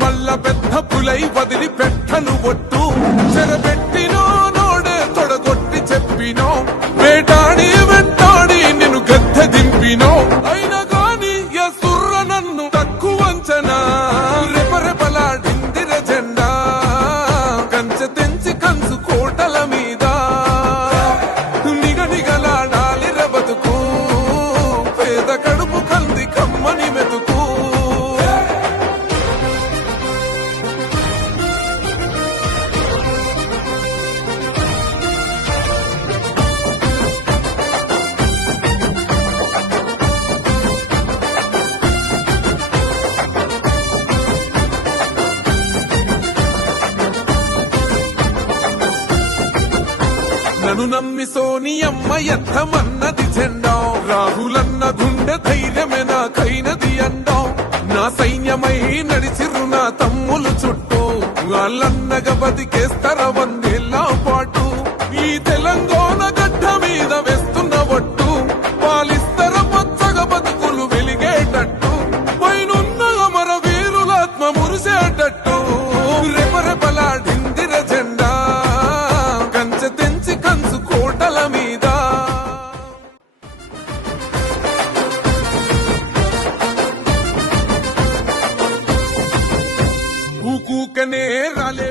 మల్ల పెద్ద పులై వదిలి పెట్టను ఒట్టు చెరబెట్టినో నోడే తొడగొట్టి చెప్పినో వేటాడి వెంటాడి నిన్ను గద్దె దింపినో అయినా గాని ఎసుర్ర నన్ను తక్కువంచనా రెపరెపలాడిందిర జెండా కంచె తెంచి కంచు కోటల మీద నిగనిగలాడాలి బతుకు పేద కడుపు కంది కమ్మని మెతుకు నన్ను నమ్మి సోనియమ్మ ఎత్తమన్నది జెండా రాహులన్న గుండె ధైర్యమే నాకైనది అండా నా సైన్యమై నడిచిరు నా తమ్ములు చుట్టూ వాళ్ళన్నగా బతికేస్తర వందేళ్ల పాటు ఈ తెలంగాణ గడ్డ మీద వేస్తున్న ఒట్టు పాలిస్తర పచ్చగా బతుకులు వెలిగేటట్టు పైనున్న అమర వీరులాత్మ మురిసేటట్టు రెపరెపలాడిందిర జెండా కంచె తెంచి కంచు కోటల మీద ఊకూకనే రాలే